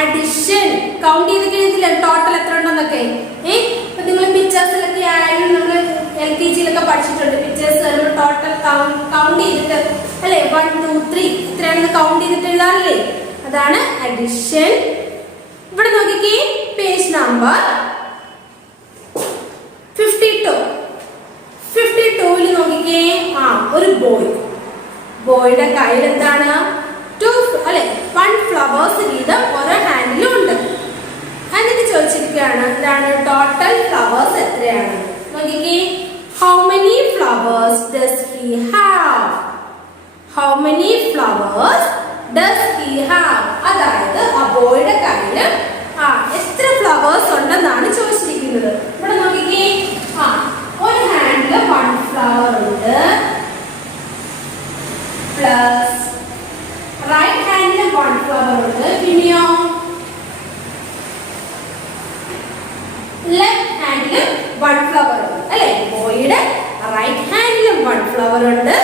അഡിഷൻ കൗണ്ട് ചെയ്തൊക്കെ എഴുതില്ലേ ടോട്ടൽ എത്ര ഉണ്ടെന്നൊക്കെ? ഇപ്പൊ നിങ്ങൾ പിക്ചേഴ്സിലൊക്കെ ആയാലും നമ്മൾ LKG-ലൊക്കെ പഠിച്ചിട്ടുണ്ട്. പിക്ചേഴ്സ് നമ്മൾ ടോട്ടൽ കൗണ്ട് ചെയ്തിട്ട് അല്ലെ 1 2 3 ഇത്രയാണെന്ന് കൗണ്ട് ചെയ്തിട്ട് എഴുതാറില്ലേ? അതാണ് അഡിഷൻ. ഇവിടെ നോക്കിക്കേ പേജ് നമ്പർ 52ല് നോക്കിക്കേ. ഒരു ബോയുടെ കയ്യിൽ എന്താണ് 1 ഫ്ലവേഴ്സ് വീതം ഓരോ ഹാൻഡിലും ഉണ്ട്. എന്നിട്ട് ചോദിച്ചിരിക്കുകയാണ് എന്താണ് ടോട്ടൽ ഫ്ലവേഴ്സ് എത്രയാണ്? നോക്കിക്കേ, how many flowers does he have? How many flowers does he have? അതായത് ആ ബോയുടെ കയ്യിൽ എത്ര ഫ്ലവേഴ്സ് ഉണ്ടെന്നാണ് ചോദിച്ചിരിക്കുന്നത്. ഇവിടെ നോക്കിക്കേ, ഒരു ഹാൻഡില് 1 ഫ്ലവർ ഉണ്ട്, പ്ലസ് റൈറ്റ് ഹാൻഡില് 1 ഫ്ലവർ ഉണ്ട്, പിന്നെയോ ലെഫ്റ്റ് ഹാൻഡില് 1 ഫ്ലവർ ഉണ്ട് അല്ലെ? ബോയുടെ റൈറ്റ് ഹാൻഡിലും 1 ഫ്ലവർ ഉണ്ട്,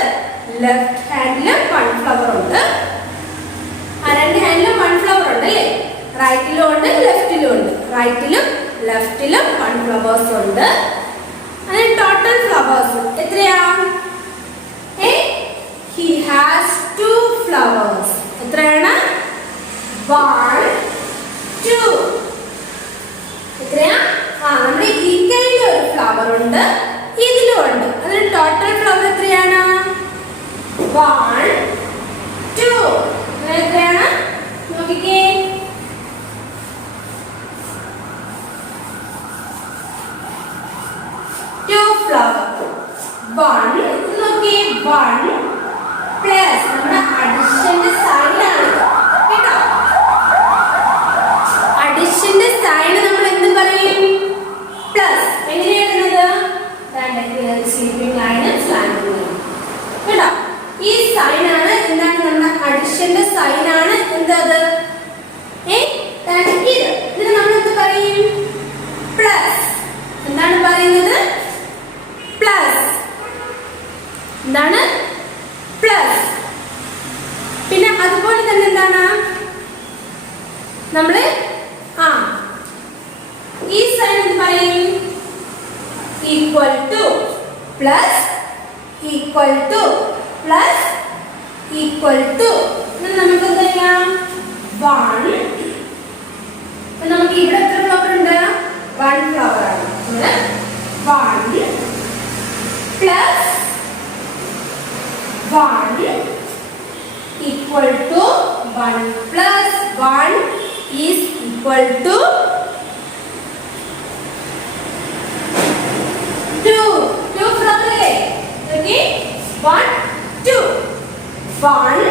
ലെഫ്റ്റ് ഹാൻഡിലും 1 ഫ്ലവർ ഉണ്ട്. രണ്ട് ഹാൻഡിലും 1 ഫ്ലവർ ഉണ്ട് അല്ലെ? റൈറ്റിലും ഉണ്ട് ലെഫ്റ്റിലും ഉണ്ട്. റൈറ്റിലും ലെഫ്റ്റിലും 1 ഫ്ലവേഴ്സ് ഉണ്ട്. അതിന് ടോട്ടൽ ഫ്ലവേഴ്സ് എത്രയാ? He has 2 flowers. എത്രയാണ്? 1 2. എത്രയാ? നമ്മുടെ ഈ കയ്യിൽ ഒരു ഫ്ലവർ ഉണ്ട്, ഇതിലും ഉണ്ട്. അതിന് ടോട്ടൽ ഫ്ലവർ എത്രയാണ്? 1 2. എത്രയാണ് നോക്കിക്കേ. പ്ലസ് നമ്മുടെ അഡിഷന്റെ സൈനാണ് കേട്ടോ. അഡിഷന്റെ സൈൻ നമ്മൾ എന്ത് പറയും? പ്ലസ്. എങ്ങനെയാണ് എഴുതുന്നത്? സ്ലീപ്പിംഗ് ലൈനും സ്ലാൻഡിംഗ് ലൈനും കേട്ടോ. ഈ സൈനാണ് എന്താണ് നമ്മുടെ അഡിഷന്റെ സൈനാണ്. എന്തത്? ഇതിന് നമ്മൾ എന്ത് പറയും? പ്ലസ്. എന്താണ് പറയുന്നത്? പ്ലസ്. എന്താണ്? പ്ലസ്. തന്നെ എന്താണ് നമ്മള് ഈ സൈൻ എന്ന് പറയും equal to plus equal to plus equal to. നമുക്ക് എന്ത് ചെയ്യാം 1. നമുക്ക് ഇവിടെ എത്ര ഫ്ലവർ ഉണ്ട് 1 ഫ്ലവർ ആണ്. 1 plus 1 equal to 1 plus 1 is equal to 2. 2 flower hai. Okay, 1 2. 1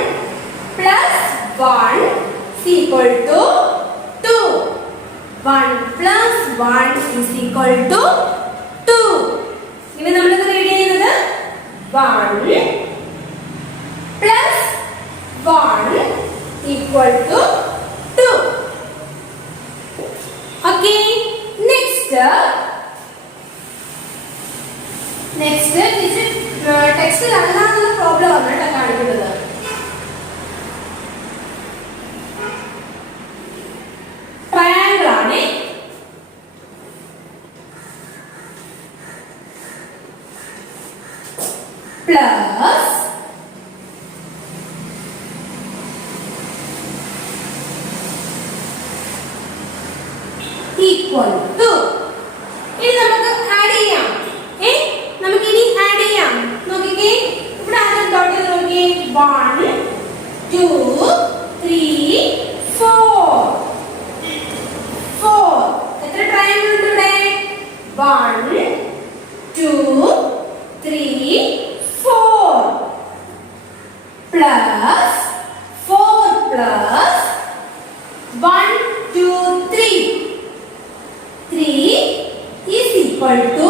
plus 1 is equal to 2. 1 plus 1 is equal to 2. ഇനി നമ്മൾ ഇത് റീഡ് ചെയ്യുന്നത് 1 plus 1 equal to 2. Okay, next text അല്ലാന്നുള്ള problem ആണ് കേട്ടോ കാണിക്കുന്നത്. ട്രയാങ്കിൾ ആണ്. Plus equal to. ഇനി നമുക്ക് ആഡ് ചെയ്യാം. നമുക്ക് ഇനി ആഡ് ചെയ്യാം. നോക്കിക്കേ, ഇവിടെ ആദ്യം ഡോട്ട് ചെയ്ത് നോക്കിയേ. 1 2 3 4. എത്ര ട്രയാങ്കിൾ ഉണ്ട് ഇവിടെ? 1 2 3 4 plus 4 plus 1 2 3. 3 is equal to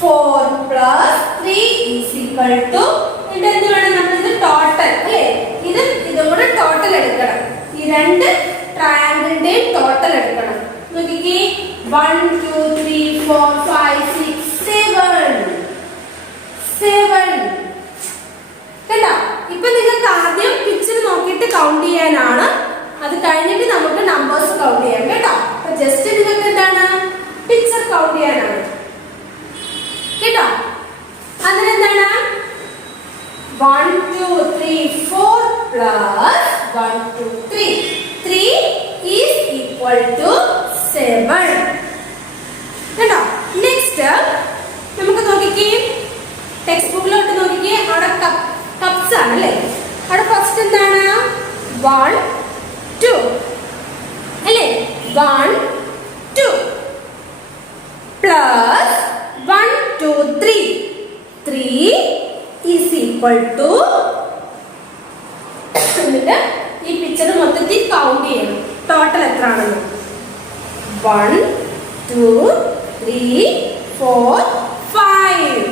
4 plus 3 is equal to എന്ത് വേണം നമ്മൾ ടോട്ടൽ അല്ലേ? ഇതും കൂടെ ടോട്ടൽ എടുക്കണം. ഈ രണ്ട് ട്രയാങ്കിളിന്റെയും ടോട്ടൽ എടുക്കണം. നോക്കിക്കേ 1 2 3 4 5 6 7 കേട്ടോ. ഇപ്പൊ നിങ്ങൾക്ക് ആദ്യം പിക്ചർ നോക്കിയിട്ട് കൗണ്ട് ചെയ്യാനാണ്. അത് കഴിഞ്ഞിട്ട് നമുക്ക് നമ്പേഴ്സ് കൗണ്ട് ചെയ്യാം കേട്ടോ. അപ്പൊ ജസ്റ്റ് നിങ്ങൾക്ക് എന്താണ് പിക്ചർ കൗണ്ട് ചെയ്യാനാണ് കേട്ടോ. അതിനെന്താണ് 1 2 3 4 plus 1 2 3. 3 is equal to 7 കേട്ടോ. നെക്സ്റ്റ് നമുക്ക് നോക്കിക്കേ, ടെക്സ്റ്റ് ബുക്കിലോട്ട് നോക്കിക്കേ. അവിടെ കപ്സ് ആണ് അല്ലേ? അവിടെ ഫസ്റ്റ് എന്താണ് 1 2 അല്ലേ? 1 2 plus 1 2 3. 3 is equal to എന്നിട്ട് ഈ പിക്ചർ മൊത്തത്തിൽ കൗണ്ട് ചെയ്യണം. ടോട്ടൽ എത്ര ആണെന്ന് 1 2 3 4 5.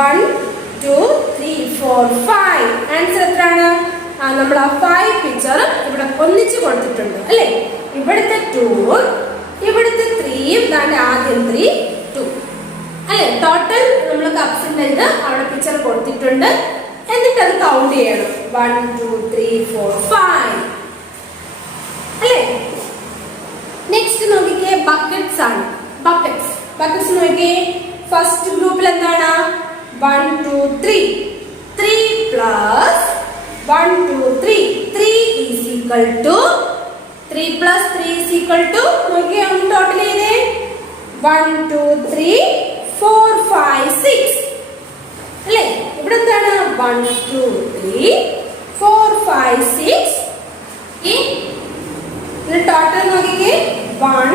1 2 3 4 5. ആൻസർ എത്രയാണ്? നമ്മൾ ആ 5 പിക്ചർ ഇവിടെ ഒന്നിച്ച് കൊടുത്തിട്ടുണ്ട് അല്ലേ? ഇവിടുത്തെ 2 ഇവിടുത്തെ 3 ഇതാണ് ആദ്യം 3 2 അല്ലേ? ടോട്ടൽ നമ്മൾ കപ്സിന്റെ ഇത് അവിടെ പിക്ചർ കൊടുത്തിട്ടുണ്ട്. എന്നിട്ട് അത് കൗണ്ട് ചെയ്യണം. 1 2 3 4 5 അല്ലേ? നെക്സ്റ്റ് നോക്കിക്കേ, ബക്കറ്റ്സ് ആണ്. ബക്കറ്റ്സ് നോക്കിക്കേ. ഫസ്റ്റ് ഗ്രൂപ്പിൽ എന്താണ് 1 2 3. 3 plus 1 2 3. 3 is equal to 3 plus 3 is equal to നോക്കിയേ, ഒന്ന് ടോട്ടൽ ചെയ്തേ. 1 2 3 4 5 6 അല്ലേ? ഇവിടെ എന്താണ് 1 2 3 4 5 6. ടോട്ടൽ നോക്കിക്കേ 1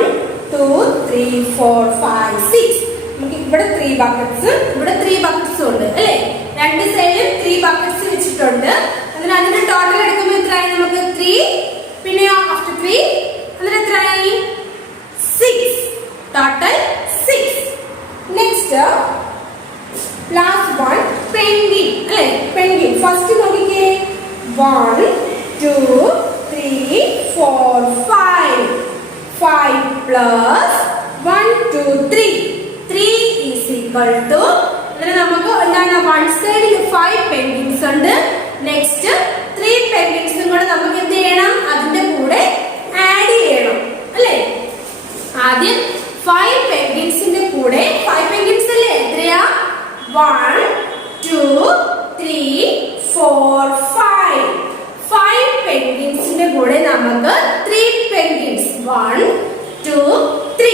2 3 4 5 6. നമുക്ക് ഇവിടെ 3 ബക്കറ്റ്സ് ഇവിടെ 3 ബക്കറ്റ്സ് ഉണ്ട് അല്ലേ? രണ്ട് സൈഡിലും 3 ബക്കറ്റ്സ് വെച്ചിട്ടുണ്ട്. അതിന്റെ ടോട്ടൽ എടുക്കുമ്പോൾ എത്രയായി? നമുക്ക് 3 പിന്നെ ആഫ്റ്റർ 3 അതിന് എത്രയായി? 6. Total 6. Next last one penguin അല്ലേ? പെൻഗിൻ ഫസ്റ്റ് നോക്കിക്കേ. 1 2 3 4 5. 5 plus 1 2 3. 3 is equal to അതിന് നമുക്ക് എന്താണ് 1 സൈഡിൽ 5 പെൻഗിൻസ് ഉണ്ട്. നെക്സ്റ്റ് 3 പെൻഗിൻസും കൂടെ നമുക്ക് 4 5 5 പെൻഗ്വിൻസിന്റെ കൂടെ നമുക്ക് 3 പെൻഗ്വിൻസ് 1 2 3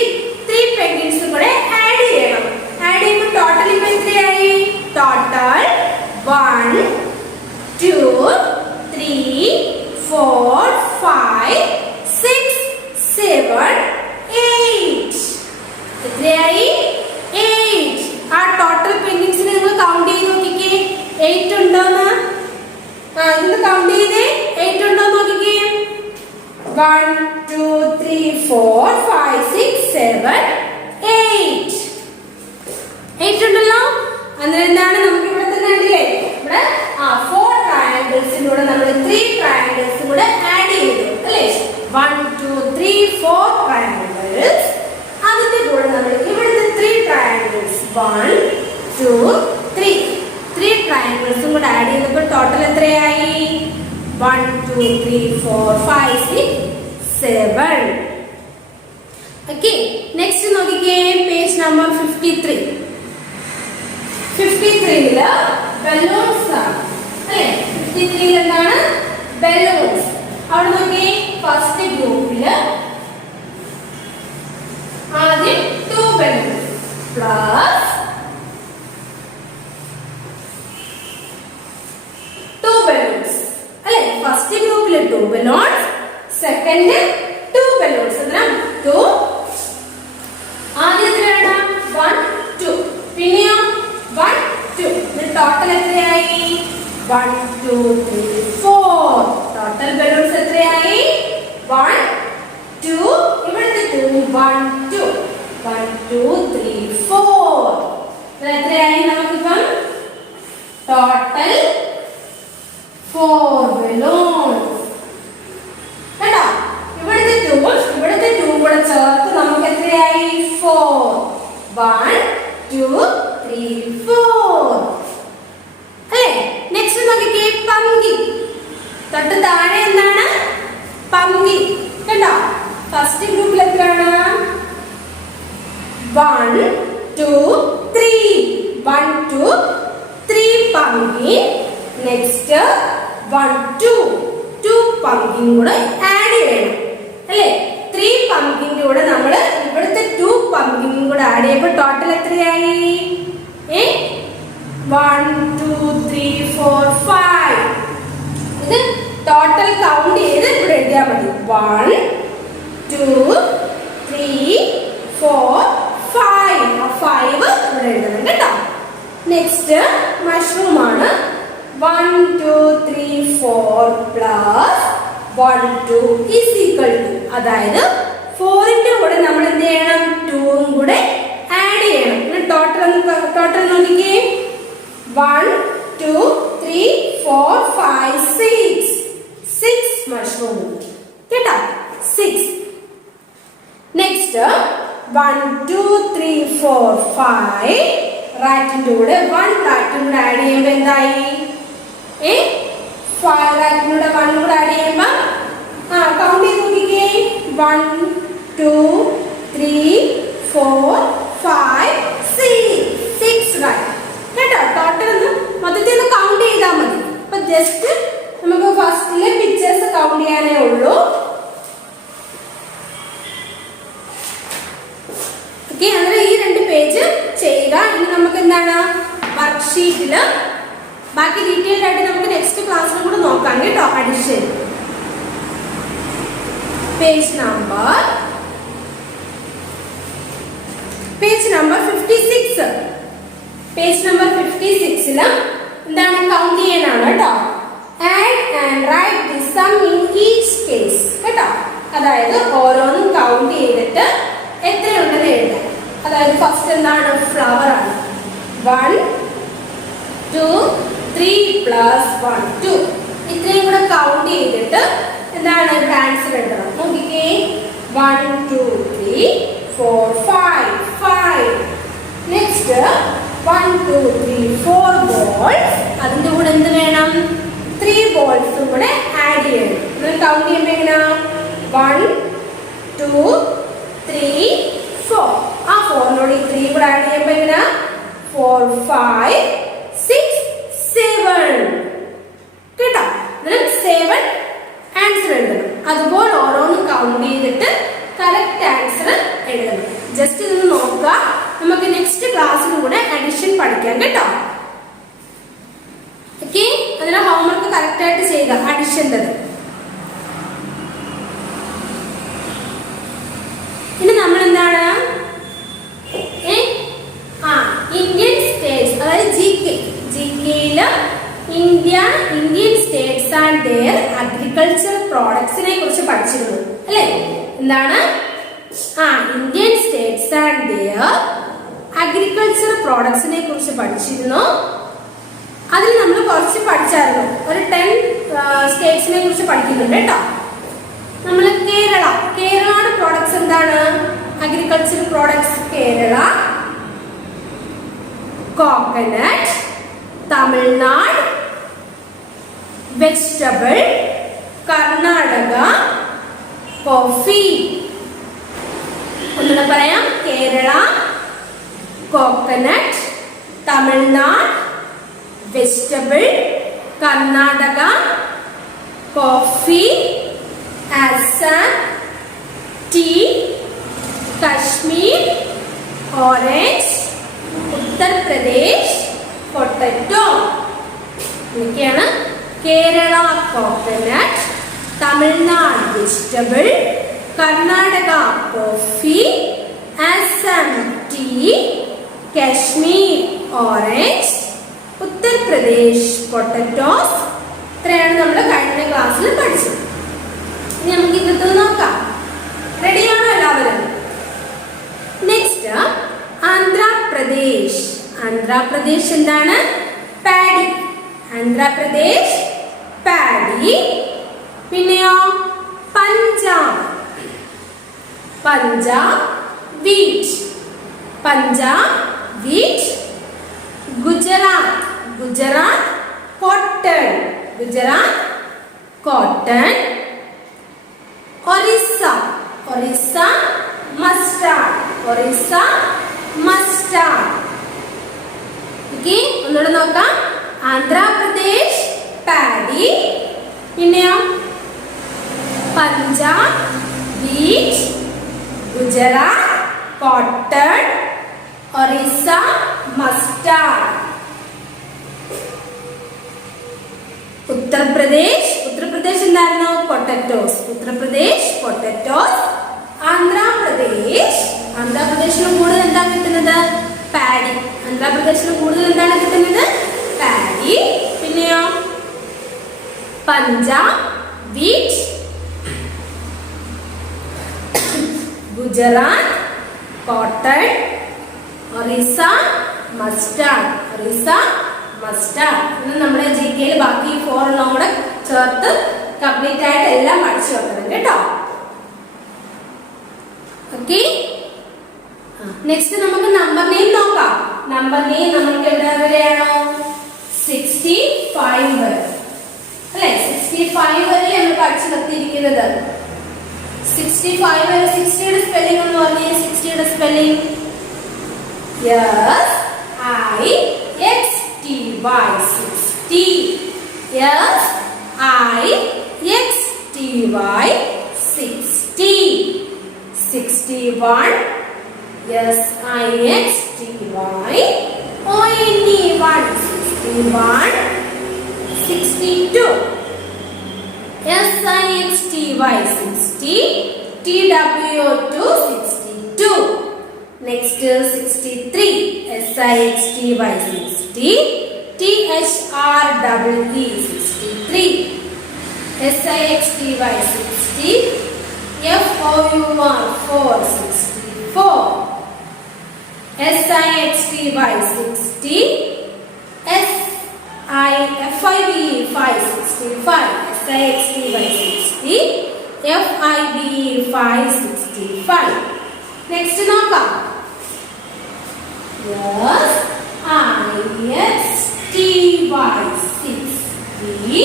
3 പെൻഗ്വിൻസ് കൂടെ ആഡ് ചെയ്യണം. ആഡ് ചെയ്യുമ്പോൾ ടോട്ടൽ ഇപ്പൊ എത്രയായി? ടോട്ടൽ 1 2 3 4 5 6 7 8 എത്രയായി? 8. ആ ടോട്ടൽ പെൻഗ്വിൻസിനെ നിങ്ങൾ കൗണ്ട് ചെയ്ത് നോക്കിക്കേ. 8 ഉണ്ടോന്ന്? ഇന്ന് കൗണ്ട് ചെയ്തേ. 8 ഉണ്ടോ നോക്കിക്കേ. 1 2 3 4 5 6 7 8 8 ഉണ്ടല്ലോ. അന്നേരം എന്താണ് നമുക്ക് ഇവിടെ തന്നെ ഉണ്ടല്ലേ, ഇവിടെ 4 ട്രയാങ്കിൾസിലൂടെ നമ്മൾ 3 ട്രയാങ്കിൾസും കൂടെ ആഡ് ചെയ്തു അല്ലേ. 1 2 3 4 ട്രയാങ്കിൾസ്. അതിന്റെ കൂടെ നമ്മൾ ഇവിടുത്തെ 3 ട്രയാങ്കിൾസ് 1 2 3 3 ട്രയാങ്കിൾസും കൂടെ ആഡ് ചെയ്തപ്പോൾ ടോട്ടൽ എത്രയായി? 1 2 3 4 5 6 7. ഓക്കെ, നെക്സ്റ്റ് നോക്കിക്കേ. Page number 53. 53ല് ബലൂൺസ് ആണ് അല്ലേ. 53ൽ എന്താണ്? ബലൂൺസ്. അവിടെ നോക്കിയേ. ഫസ്റ്റ് ഗ്രൂപ്പില് ആദ്യം 2 ബലൂൺസ് പ്ലസ് 2 ബലൂൺസ് അല്ലേ. ഫസ്റ്റ് ഗ്രൂപ്പില് 2 ബലൂൺസ്, സെക്കൻഡ് 2 ബലൂൺസ്. എത്ര? 2. ആദ്യം എത്രയാണ്? 1 2. പിന്നെയോ 1 2. ടോട്ടൽ എത്രയായി? 1 2 3 4. ടോട്ടൽ ബലൂൺസ് എത്രയായി? 1 2. ഇവിടുത്തെ 2 1 2 1 2 3 4. എത്രയായി? നമുക്കിപ്പം ടോട്ടൽ 4 ബലൂൺസ്. കേട്ടോ? ഇവിടുത്തെ 2 കൂടെ ചേർത്ത് നമുക്ക് എത്രയായി? 4. 1 2 3 4 അല്ലേ. നെക്സ്റ്റ് നോക്കിക്കേ. പംകിൻ. തൊട്ട് താഴെ എന്താണ്? പംകിൻ. കേട്ടോ? ഫസ്റ്റ് ഗ്രൂപ്പിൽ എത്രയാണ്? 1 2 3 1 2 3 പംകിൻ. നെക്സ്റ്റ് 1 2 പംകിൻ കൂടെ ആഡ് ചെയ്യണം അല്ലേ. 3 പംകിന്റെ കൂടെ നമ്മൾ ഇവിടുത്തെ 2 പംകിനും കൂടെ ആഡ് ചെയ്യുമ്പോൾ ടോട്ടൽ എത്രയായി? 1 2 3 4 5. ഇത് ടോട്ടൽ കൗണ്ട് ചെയ്ത് ഇവിടെ എഴുതിയാൽ മതി. 1 2 3 4 5. 5 ഇവിടെ എഴുതണം കേട്ടോ. നെക്സ്റ്റ് മഷ്റൂം ആണ്. 1 2 3 4 പ്ലസ് 1 2 is equal to, അതായത് 4ന്റെ കൂടെ നമ്മൾ എന്ത് ചെയ്യണം? 2 കൂടെ ആഡ് ചെയ്യണം. ടോട്ടൽ നോക്കിക്കേ. 1 2 3 4 5 6 മഷ്റൂം കേട്ടോ. 6. നെക്സ്റ്റ് 1 2 3 4 5 റാറ്റിന്റെ കൂടെ 1 റാറ്റും കൂടെ ആഡ് ചെയ്യുമ്പോൾ എന്തായി? 5 റാറ്റിനൂടെ 1 കൂടെ ആഡ് ചെയ്യുമ്പോൾ കൗണ്ട് ചെയ്ത് നോക്കിക്കേ. 1 2 3 4 5 6 റാറ്റ് കേട്ടോ. ടോട്ടൽ ഒന്ന് മൊത്തത്തിൽ ഒന്ന് കൗണ്ട് ചെയ്താൽ മതി. അപ്പൊ ജസ്റ്റ് നമുക്ക് ഫസ്റ്റിലെ പിക്ചേഴ്സ് കൗണ്ട് ചെയ്യാനേ ഉള്ളൂ. ഓക്കെ, അങ്ങനെ ഈ 2 പേജ് ചെയ്യുക. ഇനി നമുക്ക് എന്താണ് വർക്ക്ഷീറ്റില് ബാക്കി ഡീറ്റെയിൽ ആയിട്ട് നമുക്ക് നെക്സ്റ്റ് ക്ലാസ്സിലും കൂടെ നോക്കാം കേട്ടോ. Addition page number 56. Page number 56ല് എന്താണ് കൗണ്ട് ചെയ്യാനാണ് കേട്ടോ. Add and write the sum in each case കേട്ടോ. അതായത് ഓരോന്നും കൗണ്ട് ചെയ്തിട്ട് എത്രയുണ്ടെന്ന് എഴുതാം. അതായത് ഫസ്റ്റ് എന്താണ്? ഫ്ലവർ ആണ്. 1 2 3 പ്ലസ് 1 2. ഇത്രയും കൂടെ കൗണ്ട് ചെയ്തിട്ട് എന്താണ് ആൻസർ എഴുതണം. നോക്കിക്കേ. 1 2 3 4 5. Next 1 2 3 4 balls. അതിന്റെ കൂടെ എന്ത് വേണം? 3 ബോൾസും കൂടെ ആഡ് ചെയ്യണം. കൗണ്ട് ചെയ്യുമ്പോൾ എങ്ങനെയാ? 1 2 3 4. ആ 4നോട് ഈ 3 കൂടെ ആഡ് ചെയ്യുമ്പോൾ എങ്ങനെയാ? 4 5 6 7. ആയിട്ട് ചെയ്യുക അഡിഷൻ്റെ. ഇനി നമ്മൾ എന്താണ് ഇന്ത്യൻ സ്റ്റേറ്റ്സ്, അതായത് ജികെയില് Indian states and their agriculture പ്രോഡക്ട്സിനെ കുറിച്ച് പഠിച്ചിരുന്നു അല്ലേ? എന്താണ് Indian states and their agriculture പ്രോഡക്ട്സിനെ കുറിച്ച് പഠിച്ചിരുന്നു. അതിൽ നമ്മൾ കുറച്ച് പഠിച്ചായിരുന്നു. ഒരു 10 സ്റ്റേറ്റ്സിനെ കുറിച്ച് പഠിക്കുന്നുണ്ട് കേട്ടോ. നമ്മൾ കേരളയുടെ പ്രോഡക്ട്സ് എന്താണ്? Agriculture products Kerala, coconut, Tamil Nadu, vegetable, Karnataka, coffee. ഒന്നുകൂടെ പറയാം. Kerala, coconut, Tamil Nadu, vegetable, Karnataka, coffee, Assam, tea, Kashmir, orange, Uttar Pradesh, potato. ഇതൊക്കെയാണ് Kerala coconut, Tamil Nadu vegetable, Karnataka coffee, Assam tea, Kashmir orange, Uttar Pradesh potatoes. ഇത്രയാണ് നമ്മൾ കഴിഞ്ഞ ക്ലാസ്സിൽ പഠിച്ചത്. ഇനി നമുക്ക് ഇന്നത്തെ നോക്കാം. റെഡിയാണോ എല്ലാവരും? നെക്സ്റ്റ് ആന്ധ്രാപ്രദേശ്. ആന്ധ്രാപ്രദേശ് എന്താണ്? പാഡി. ആന്ധ്രാപ്രദേശ് പാഡി. പിന്നെയോ Punjab. Punjab wheat. Punjab wheat. Gujarat. Gujarat cotton. Gujarat cotton. Orissa. Orissa mustard. Orissa mustard. Okay, ഒന്നുകൂടെ നോക്കാം. ആന്ധ്രാപ്രദേശ് പാഡി. പിന്നെയോ Punjab wheat. Gujarat cotton. Orissa mustard. Uttar Pradesh. Uttar Pradesh എന്തായിരുന്നു? പൊട്ടറ്റോസ്. ഉത്തർപ്രദേശ് പൊട്ടറ്റോസ്. ആന്ധ്രാപ്രദേശ്. ആന്ധ്രാപ്രദേശിന് കൂടുതൽ എന്താ കിട്ടുന്നത്? പാഡി. ആന്ധ്രാപ്രദേശിന് കൂടുതൽ എന്താണ് കിട്ടുന്നത്? പാഡി. പിന്നെയോ Punjab wheat. Gujarat cotton. Orissa mustard. Orissa mustard. ഇന്ന് നമ്മുടെ ജികെയിൽ ബാക്കി 4 എണ്ണം കൂടെ ചേർത്ത് കംപ്ലീറ്റ് ആയിട്ട് എല്ലാം പഠിച്ചു വെക്കണം കേട്ടോ. ഓക്കെ, നെക്സ്റ്റ് നമുക്ക് നമ്പർ നെയിം നോക്കാം. നമ്പർ നെയിം നമുക്ക് എവിടെ വരെയാണോ? 65 വരെ അല്ലെ? 65 വരെ നമ്മൾ പഠിച്ചു നിർത്തിയിരിക്കുന്നത്. 65 വരെ. 60യുടെ സ്പെല്ലിംഗ് എന്ന് പറഞ്ഞേ. 60യുടെ spelling SIXTY. 60. SIXTY 60. 61. SIXTY ONE 61. 62. SIXTY 60. TWO2 62. Next 63. SIXTY 60. THREE 63. SIXTY 60. FOUR 4 64. SIXTY 60. FIBE 5 65. SIXTY 60. FIBE 5 65. Next നോക്കാം. SIXTY 60.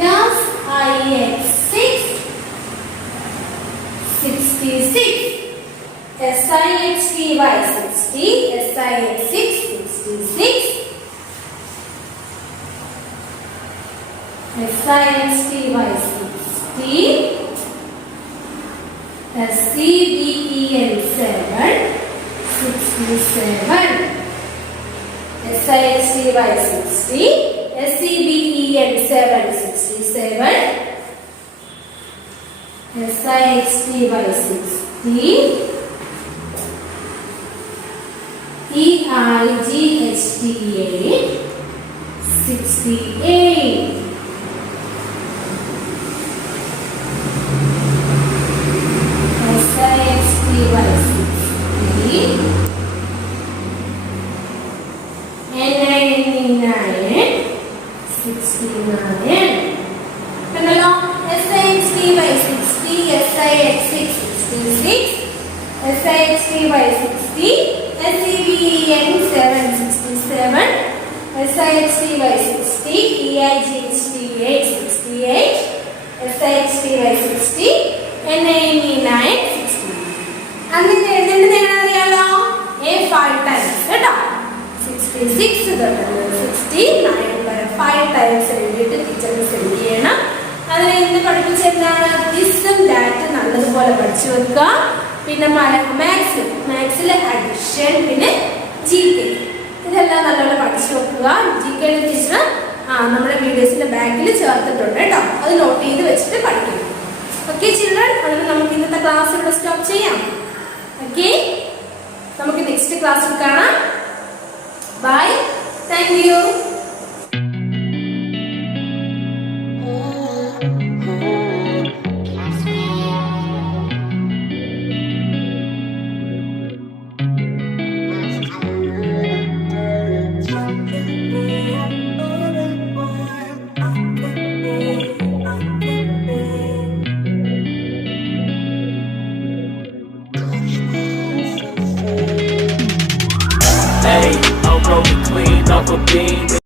SIX 66. SIXTY 60. SIX 66. SIXTY 60. SCBEN 7 67. SIXTY 60. SCBEN SIXT by 60, EIGHT 68. SIXT by 60, NINI 69. കണ്ടല്ലോ SIXT by 60, SIXT 66, SIXT by 60, SEBEN 767, SIXT by 60, EIGHT 868, SIXT by 60, NINI 60. അതിന് എഴുതേണ്ടത് എങ്ങനെ അറിയാലോ? A 5 times കേട്ടോ. 66 69 5 times എഴുതിയിട്ട് ടീച്ചറിന് send ചെയ്യണം. അതിനെ ഇന്ന് പഠിപ്പിച്ചെന്താണ്? ദിസും ഡാറ്റും നല്ലതുപോലെ പഠിച്ചു വെക്കുക. പിന്നെ മാത്സിലെ അഡിഷൻ, പിന്നെ GK ഇതെല്ലാം നല്ലപോലെ പഠിച്ചു വെക്കുക. GK ടീച്ചർ നമ്മുടെ വീഡിയോസിന്റെ ബാക്കിൽ ചേർത്തിട്ടുണ്ട് കേട്ടോ. അത് നോട്ട് ചെയ്ത് വെച്ചിട്ട് പഠിക്കണം. ഓക്കെ ചിൽഡ്രൻ, അതിന് നമുക്ക് ഇന്നത്തെ ക്ലാസ് ഇവിടെ സ്റ്റോപ്പ് ചെയ്യാം. ഓക്കെ, നമുക്ക് നെക്സ്റ്റ് ക്ലാസ്സിൽ കാണാം. Bye, thank you. Hey, I'm rolling clean off a beam.